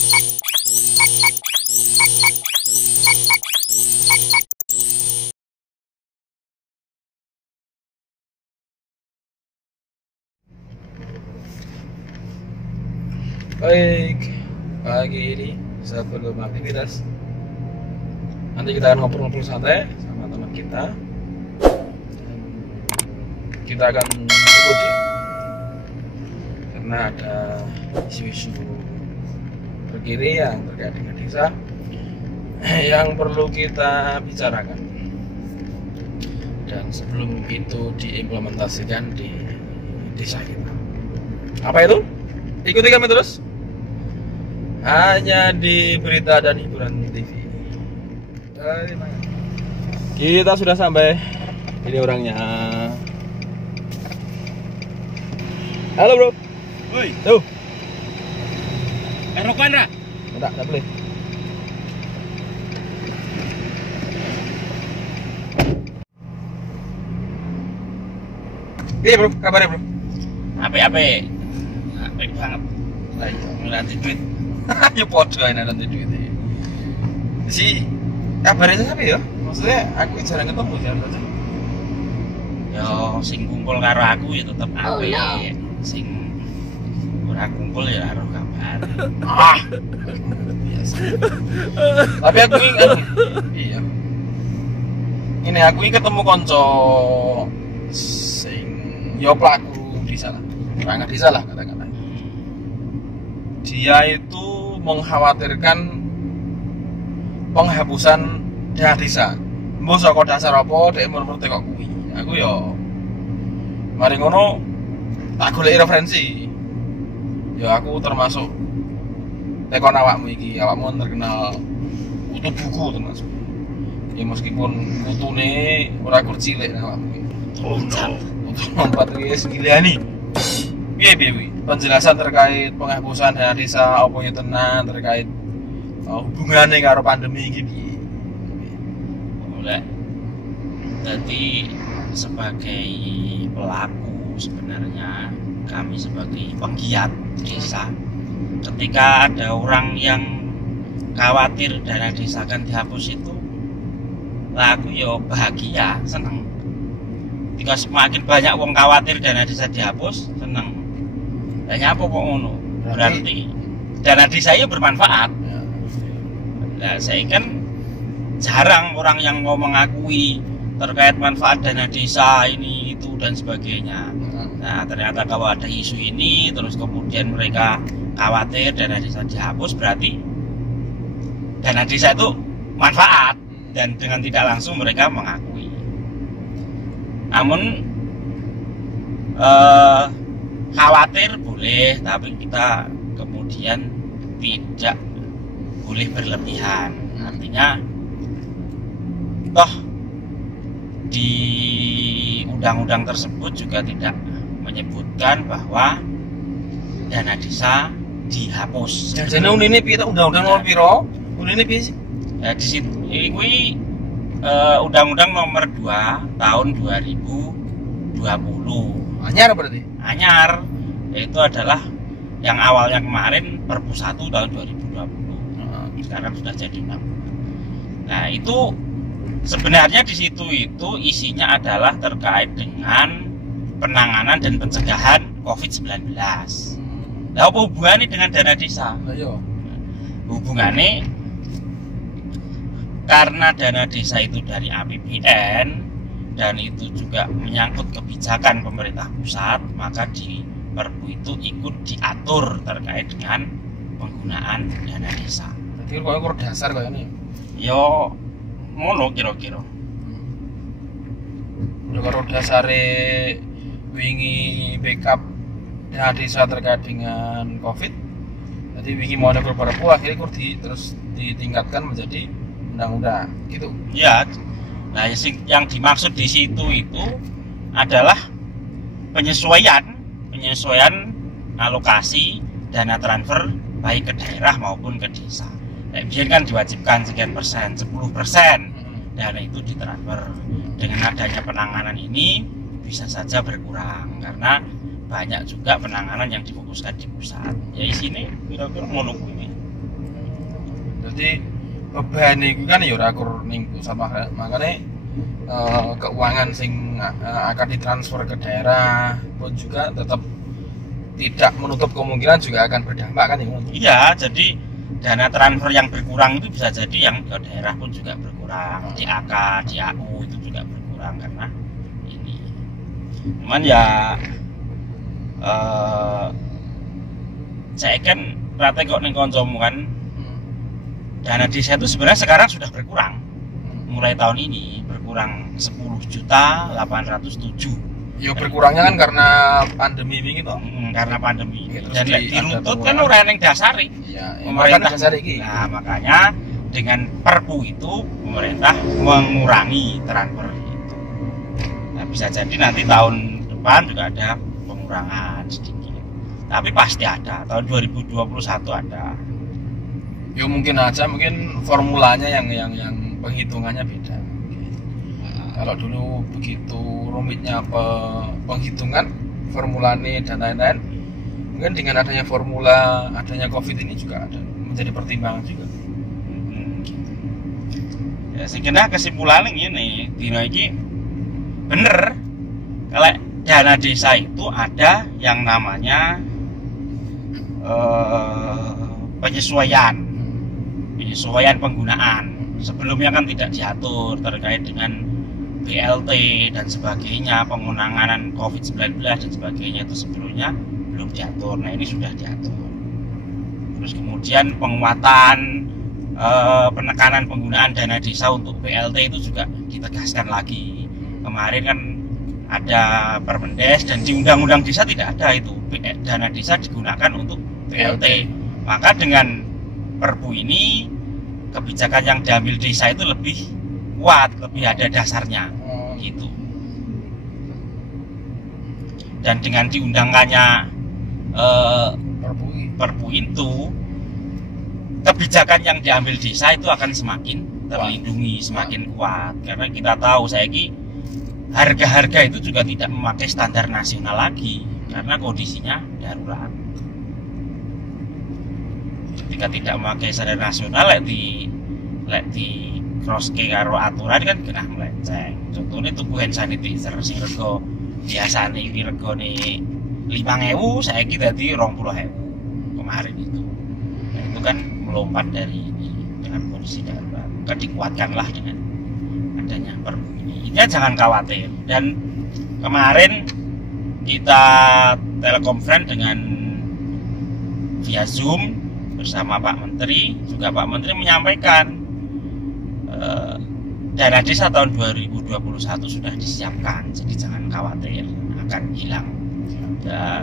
Baik, pagi ini saat bergabung aktivitas. Nanti kita akan ngobrol-ngobrol santai sama teman kita. Kita akan ikut ya, karena ada isu-isu terkini yang terkait dengan desa yang perlu kita bicarakan. Dan sebelum itu diimplementasikan di desa kita. Apa itu? Ikuti kami terus. Hanya di Berita dan Hiburan TV. Kita sudah sampai. Ini orangnya. Halo bro. Woi. Tuh. Rokokan ra? Enggak boleh. Iya bro, kabarnya bro? Ape banget. Ayo ngelanti duit. Ya podo aja nanti duit. Si kabarnya siapa ya? Maksudnya aku jarang ketemu jarang aja. Yo sing kumpul karo aku ya tetep ape. Sing ora kumpul ya karo kabar. Biasa. Tapi aku ini iya. Ini aku ini ketemu konco sing yo pelaku di sana. Perangkat desa lah katakanlah. Dia itu mengkhawatirkan penghapusan dana desa. Mbok saka dasar apa dhek menurut kok kuwi. Aku yo mari ngono tak goleki referensi. Ya aku termasuk tekon awakmu iki, awakmu terkenal kutu buku termasuk. Ya meskipun kutune ora kur cilik awakmu iki. Untuk lompat wis giliani. Piye penjelasan terkait penghapusan dana desa apa ya tenan terkait hubungannya karo pandemi iki piye? Mulai jadi sebagai pelaku sebenarnya kami sebagai penggiat desa ketika ada orang yang khawatir dana desa akan dihapus itu lah aku yo bahagia seneng ketika semakin banyak wong khawatir dana desa dihapus seneng. Hanya apa kok ngono? Berarti dana desa itu bermanfaat. Nah, saya kan jarang orang yang mau mengakui terkait manfaat dana desa ini itu dan sebagainya. Nah, ternyata kalau ada isu ini terus kemudian mereka khawatir dana desa dihapus berarti dana desa itu manfaat dan dengan tidak langsung mereka mengakui. Namun khawatir boleh, tapi kita kemudian tidak boleh berlebihan. Artinya, toh di undang-undang tersebut juga tidak menyebutkan bahwa dana desa dihapus. Jadi ini piye undang-undang nomor piro? Ini piye sih? Ya di situ ini undang-undang nomor 2 tahun 2020. Anyar berarti? Anyar, yaitu adalah yang awalnya kemarin Perpu 1 tahun 2020. Sekarang sudah jadi undang-undang. Nah, itu sebenarnya di situ itu isinya adalah terkait dengan penanganan dan pencegahan COVID-19. Nah, apa hubungannya dengan dana desa? Ayo. Hubungannya karena dana desa itu dari APBN dan itu juga menyangkut kebijakan pemerintah pusat, maka di Perpu itu ikut diatur terkait dengan penggunaan dana desa. Jadi kok dasar kayak ini? Yo ngono kira-kira. Yo karo dasare wingi backup dana desa terkait dengan Covid. Jadi wingi mau ada Perpu akhirnya terus ditingkatkan menjadi undang-undang gitu. Ya. Nah, yang dimaksud di situ itu adalah penyesuaian alokasi dana transfer baik ke daerah maupun ke desa. Nah, biar kan diwajibkan sekian persen, 10% dana itu ditransfer. Dengan adanya penanganan ini bisa saja berkurang karena banyak juga penanganan yang difokuskan di pusat. Ya di sini kira-kira ngono kuwi. Jadi beban itu kan ya ora kur ning pusat, makanya keuangan sing akan ditransfer ke daerah pun juga tetap tidak menutup kemungkinan juga akan berdampak kan ya. Iya, jadi dana transfer yang berkurang itu bisa jadi yang ke daerah pun juga berkurang, di AK, di AU itu juga berkurang karena ini. Cuman ya saya kan rata kok ning kancamu kan dana desa itu sebenarnya sekarang sudah berkurang. Mulai tahun ini berkurang 10.807. Ya berkurangnya kan karena pandemi ini toh. Karena pandemi. Ya, dan dirutut kan ora ning dasari. Iya, Pemerintah dasar iki. Nah, makanya dengan Perpu itu pemerintah mengurangi transfer itu. Nah, bisa jadi nanti tahun depan juga ada pengurangan sedikit. Tapi pasti ada. Tahun 2021 ada. Ya mungkin formulanya yang penghitungannya beda. Kalau dulu begitu rumitnya penghitungan formulanya dan lain-lain, mungkin dengan adanya formula adanya COVID ini juga ada menjadi pertimbangan juga. Ya sekitar kesimpulannya ini dino iki bener kalau dana desa itu ada yang namanya penyesuaian penggunaan. Sebelumnya kan tidak diatur terkait dengan BLT dan sebagainya, pengenanganan COVID-19 dan sebagainya itu sebelumnya belum diatur. Nah ini sudah diatur. Terus kemudian penguatan penekanan penggunaan dana desa untuk BLT itu juga ditegaskan lagi. Kemarin kan ada Permendes dan di Undang-Undang Desa tidak ada itu dana desa digunakan untuk BLT. Maka dengan Perpu ini kebijakan yang diambil desa itu lebih kuat, lebih ada dasarnya gitu. Dan dengan diundangkannya Perpu itu, kebijakan yang diambil desa itu akan semakin terlindungi, semakin kuat. Karena kita tahu harga-harga itu juga tidak memakai standar nasional lagi karena kondisinya darurat. Ketika tidak memakai standar nasional, lek di cross ke karo aturan kan kena melenceng. Contohnya tuku hand sanitizer sing rego biasane iki regane 5.000 saiki dadi 20.000 kemarin itu. Nah, itu kan melompat dari ini dengan kondisi darurat. Maka dikuatkanlah dengan adanya Perpu ini. Intinya jangan khawatir. Dan kemarin kita telekonferensi dengan via Zoom bersama Pak Menteri, juga Pak Menteri menyampaikan dana desa tahun 2021 sudah disiapkan, jadi jangan khawatir akan hilang.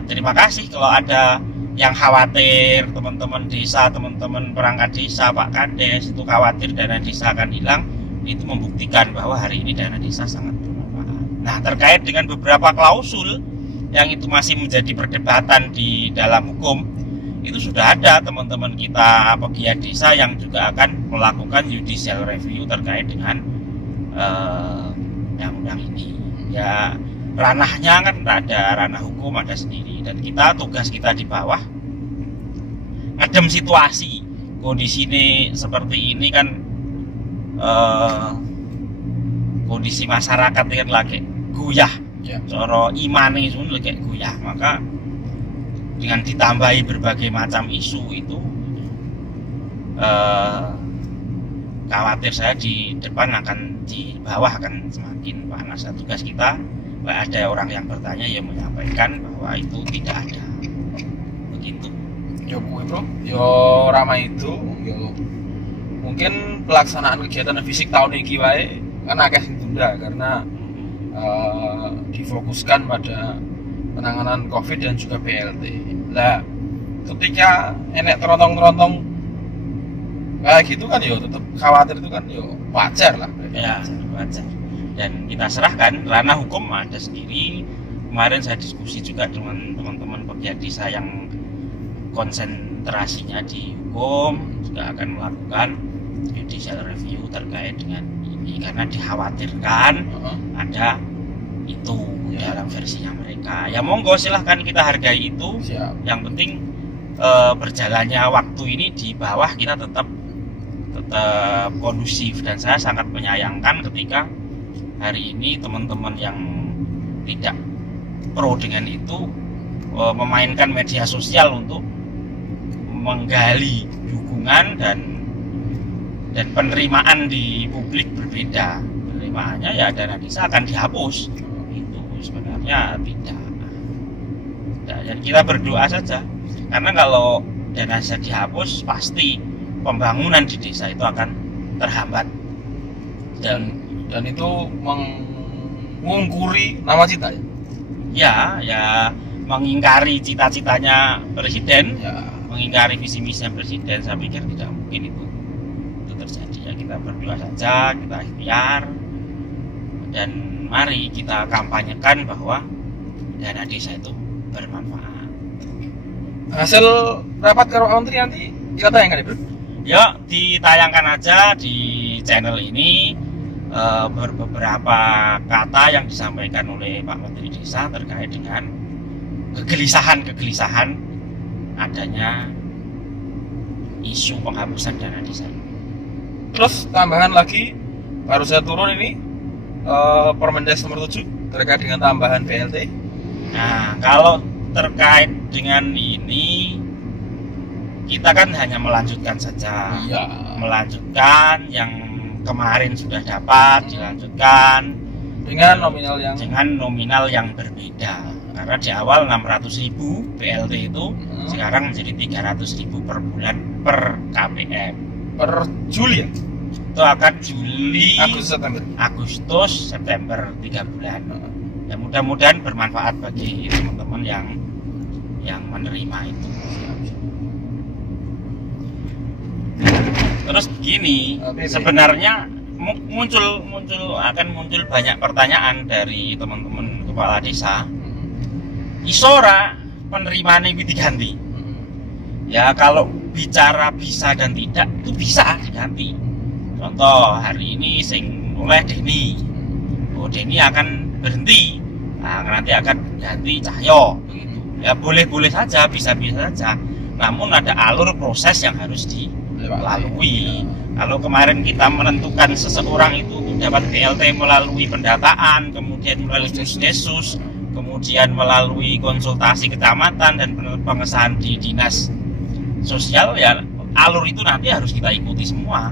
Terima kasih kalau ada yang khawatir, teman-teman desa, teman-teman perangkat desa, Pak Kades itu khawatir dana desa akan hilang. Itu membuktikan bahwa hari ini dana desa sangat bermanfaat. Nah, terkait dengan beberapa klausul yang itu masih menjadi perdebatan di dalam hukum, itu sudah ada teman-teman kita pegiat desa yang juga akan melakukan judicial review terkait dengan undang-undang ini. Ya ranahnya kan ada ranah hukum ada sendiri, dan tugas kita di bawah ngedem situasi. Kondisi ini seperti ini kan kondisi masyarakat yang lagi goyah, coro iman itu lagi goyah, maka dengan ditambahi berbagai macam isu itu khawatir saya di depan di bawah akan semakin panas. Tugas kita, ada orang yang bertanya ya menyampaikan bahwa itu tidak ada begitu. Yo bro, yo ramai itu, yo mungkin pelaksanaan kegiatan fisik tahun ini wae kan agak ditunda karena difokuskan pada penanganan COVID dan juga BLT. Lah, ketika enek terontong-terontong kayak gitu kan yo tetap khawatir itu kan yo wajar lah. Ya, wajar. Dan kita serahkan ranah hukum ada sendiri. Kemarin saya diskusi juga dengan teman-teman pegiat desa yang konsentrasinya di hukum, juga akan melakukan judicial review terkait dengan ini karena dikhawatirkan ada itu dalam versinya mereka. Ya monggo silahkan kita hargai itu. Siap. Yang penting berjalannya waktu ini di bawah kita tetap kondusif, dan saya sangat menyayangkan ketika hari ini teman-teman yang tidak pro dengan itu memainkan media sosial untuk menggali dukungan dan penerimaan di publik berbeda. Penerimaannya ya dana desa akan dihapus, itu sebenarnya tidak. Dan kita berdoa saja, karena kalau dana desa dihapus pasti pembangunan di desa itu akan terhambat dan itu mengungkuri nama cita ya mengingkari cita-citanya presiden ya. Mengingkari visi misi presiden. Saya pikir tidak mungkin itu terjadi. Ya kita berdoa saja, kita ikhtiar, dan mari kita kampanyekan bahwa dana desa itu bermanfaat. Hasil rapat karo menteri nanti kita tayangkan ya, Bro? Ya, ditayangkan aja di channel ini beberapa kata yang disampaikan oleh Pak Menteri Desa terkait dengan kegelisahan adanya isu penghapusan dana desa. Terus tambahan lagi, baru saya turun ini Permendes nomor 7 terkait dengan tambahan BLT. Nah, kalau terkait dengan ini kita kan hanya melanjutkan saja, iya. Melanjutkan yang kemarin sudah dapat, dilanjutkan dengan nominal yang berbeda. Karena di awal 600.000 BLT itu sekarang menjadi 300.000 per bulan per KPM. Per Juli ya? Itu akan Juli, Agustus, September 3 bulan. Ya mudah-mudahan bermanfaat bagi teman-teman yang menerima itu. Terus begini, sebenarnya akan muncul banyak pertanyaan dari teman-teman kepala desa. Isora penerimaan ini diganti. Ya kalau bicara bisa dan tidak, itu bisa diganti. Contoh hari ini sing oleh Deni, Deni akan berhenti, nah, nanti akan ganti Cahyo, begitu. Ya boleh-boleh saja, bisa-bisa saja. Namun ada alur proses yang harus dilalui. Kalau kemarin kita menentukan seseorang itu dapat BLT melalui pendataan, kemudian melalui Desus, kemudian melalui konsultasi kecamatan dan pengesahan di dinas sosial, ya alur itu nanti harus kita ikuti semua.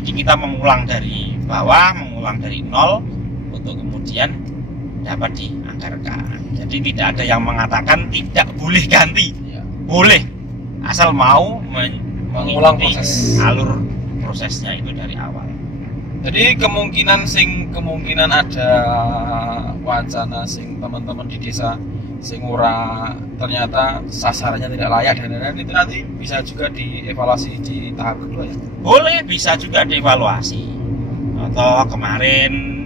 Jadi kita mengulang dari bawah, mengulang dari nol untuk kemudian dapat dianggarkan. Jadi tidak ada yang mengatakan tidak boleh ganti, boleh asal mau mengulang alur prosesnya itu dari awal. Jadi kemungkinan ada wacana teman-teman di desa ternyata sasarannya tidak layak dan lain-lain, itu nanti bisa juga dievaluasi di tahap kedua ya? Boleh, bisa juga dievaluasi. Atau kemarin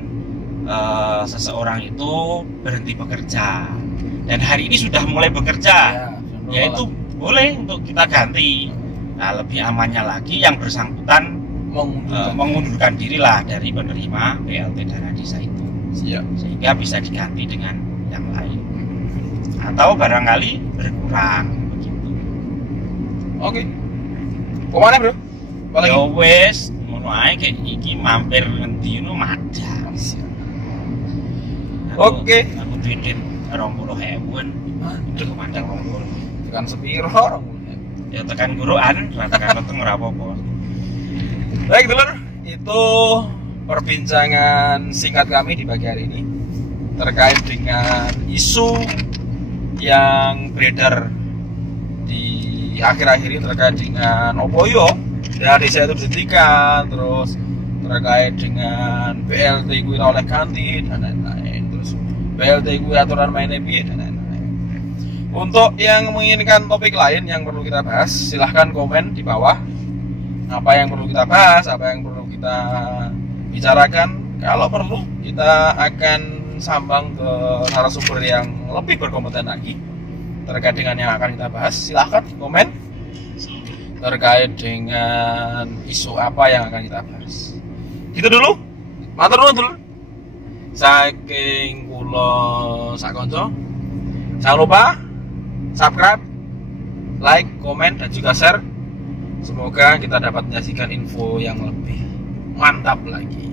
seseorang itu berhenti bekerja dan hari ini sudah mulai bekerja, ya itu boleh untuk kita ganti. Nah, lebih amannya lagi yang bersangkutan mengundurkan diri lah dari penerima BLT dana desa itu. Sehingga bisa diganti dengan yang lain. Atau barangkali berkurang begitu. Oke. Kemana, Bro? Ya wes, ngono ae kayak iki mampir ngendi ngono madang. Oke. Aku duit 20.000-an. Aduh mandang 20. Tekan sepiro 20.000. Ya tekan guruan, ratakan weteng ora apa-apa. Baik, dulur, itu perbincangan singkat kami di pagi hari ini terkait dengan isu yang beredar di akhir-akhir ini terkait dengan Opoyo dana desa itu dihentikan, terus terkait dengan BLT gue oleh ganti dan lain-lain, terus BLT gue aturan mainnya piye dan lain-lain. Untuk yang menginginkan topik lain yang perlu kita bahas, silahkan komen di bawah. Apa yang perlu kita bahas, apa yang perlu kita bicarakan. Kalau perlu kita akan sambang ke narasumber yang lebih berkompeten lagi terkait dengan yang akan kita bahas. Silahkan komen terkait dengan isu apa yang akan kita bahas. Gitu dulu. Matur nuwun dulu. Saking kula sak kanca. Jangan lupa subscribe, like, komen, dan juga share. Semoga kita dapat menyaksikan info yang lebih mantap lagi.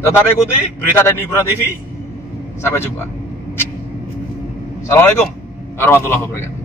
Tetap ikuti Berita dan Hiburan TV. Sampai jumpa. Assalamualaikum warahmatullahi wabarakatuh.